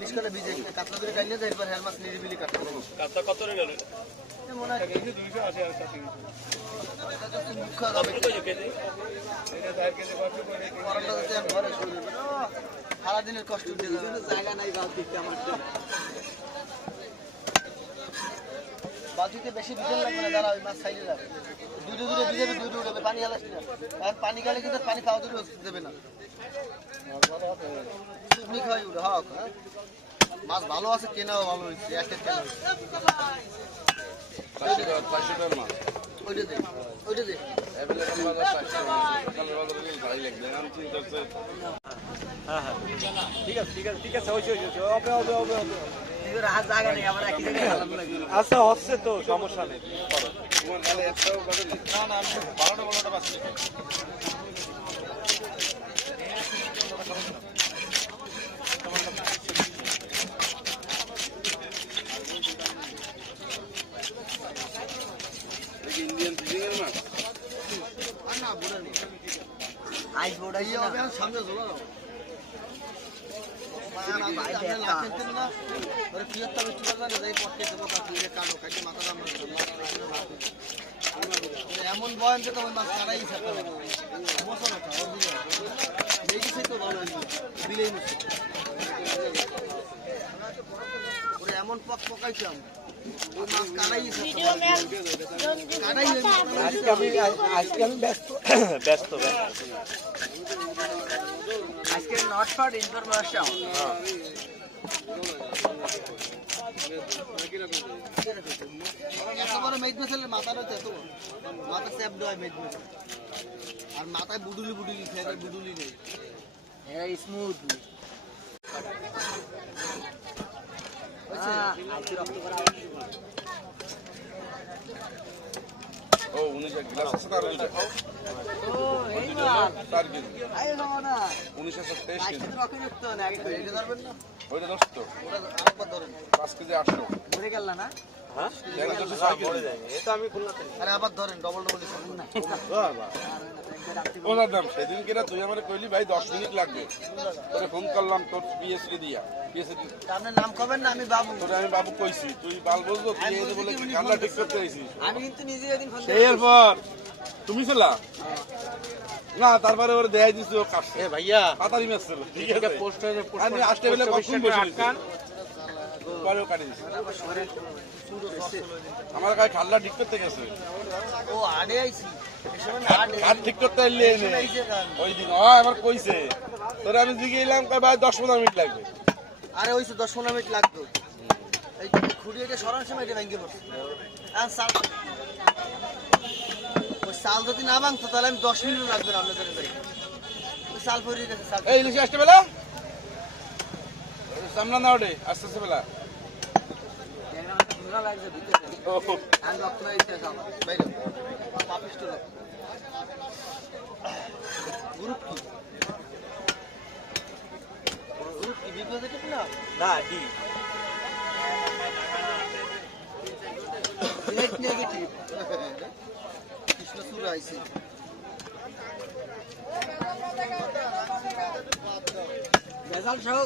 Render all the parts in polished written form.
ইলিশ করে ভিজে কাতলা করে গাইলে যায় এরপর হেল মাছ নিরিবিলি কাটতে হবে। কাতলা কত রে গেল? মনে হয় 280 আর 60 মুখা যাবে কত কেজি? এটা 4 কেজি কত করে? পরোটা যাতে আমি ঘরে শুরু করব না সারা দিনের কষ্ট দিয়ে যাবে জায়গা নাই বালতিতে আমার বালতিতে বেশি ভিজে লাগবে না দাঁড়া ওই মাছ সাইডে যাবে দুটো ভিজে দুটো উঠবে পানি হালাস না আর পানি গেলে কিন্তু পানি খাওয়া দুটো দেবে না শুকনি খাওয়াই উঠে হক মাছ ভালো আছে কেনাও ভালো হয়েছে একটা কেনা মাছ ওইটা দে অ্যাভেলেবল বাজার 500 কালের বাজারে গেলে ভাই লাগবে আমি চিন্তা করছি হ্যাঁ হ্যাঁ ঠিক আছে ওই হবে এবার হাত জায়গা নেই আমরা একই জায়গায় হালাম লাগবে আচ্ছা হচ্ছে তো সমস্যা নেই তোমার গালে একটাও বাজার না না আমি 12টা বাজছে ইন্ডিয়ান ফিশিং এর মাছ না বুড়া নেই আইস বোড়া ইয়ে হবে আর সামনে চলো না এমন বয়ান যে তোমার মাছ কাটাই তো ভালো বিলেই এমন পক পকাইছিলাম ওই মাছ কাটাই আজকে আমি ব্যস্ত আজকে নট ফর ইনফরমেশন এত বড় মেঘ মেশালে মাথা রয়েছে এত মাথা স্যাপ দেওয়া মেঘ মেশাল আর মাথায় বুডুলি খেয়ে বুডুলি নেই স্মুথ ও 19 গ্লাস আছে তার ওইটা ও এই না তার কি আই না না 1923 আজকে তো রকম একটু না আগে এটা ধরবেন না ওইটা দোস্ত তো ওটা আরেকবার ধরেন 5 কেজি 800 ঘুরে গেল না হ্যাঁ জায়গা তো পড়ে যায় এই তো আমি খুলনাতে আরে আবার ধরেন ডবল করবেন না ওনার দাম সেদিন কিনা তুই আমার কইলি ভাই 10 মিনিট লাগবে তোরে ফোন করলাম তোর পিএসকে দিয়া পিএসকে আপনার নাম কবেন না আমি বাবু তোরে আমি বাবু কইছি তুই বাল বলছো তুই এই যে বলে কান্না ঠিক করতে আইছিস আমি কিন্তু নিজে ওদিন ফোন সেই এরপর তুমি ছিলা না তারপরে ওর দেখাই দিছি ও কাটছে এ ভাইয়া পাতারি মাছ ছিল ঠিক আছে পোস্ট আমি আসতে বেলে কখন বসে পরেও কাটি দিছি আমার গায়ে ঠান্ডা ঠিক করতে গেছে ও আড়ে আইছি এই সময় না আড়ে আর ঠিক করতে এলে ওই দিন আমার কইছে তোরে আমি জিগেইলাম কই ভাই 10-15 মিনিট লাগবে আরে ওইসে 10-15 মিনিট লাগতো এই খুঁড়ি এটা সরানোর সময় এটা ভেঙে পড়ছে আর সাল ওই সাল যদি না ভাঙতো তাহলে আমি 10 মিনিট লাগবে না আপনাদের যাই ওই সাল পরিয়ে গেছে সাল এই ইলিশ আসতে বেলা সামনে না ওঠে আস্তে আস্তে বেলা লাগছে ভিতরে ও আর রক্ত হইছে সব বাইরে পাপিষ্ট লোক গ্রুপ কি বিপদে কি না না দি নেট নেগেটিভ কৃষ্ণ সুর আইছে রেজাল্ট সহ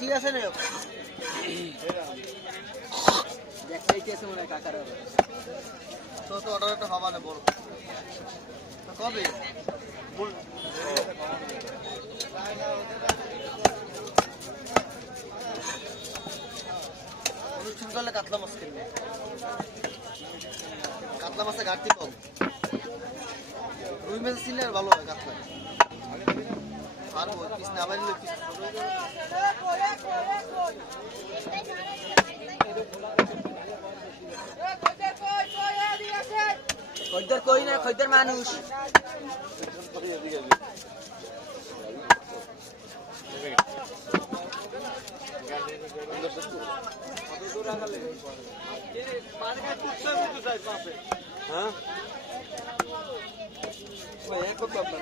ঠিক আছে রে দেখতে মনে হয় কাকার তো অর্ডারটা হবা না বড় কবে অনুষ্ঠান করলে কাতলা মাছ কিনবে কাতলা মাছের ঘাটতি কম রুই মাছ ছিল আর ভালো হয় কাতলা পারবো পিস না বাড়িলে পিস খদ্দের কই না খদ্দের মানুষ হ্যাঁ কত আপনার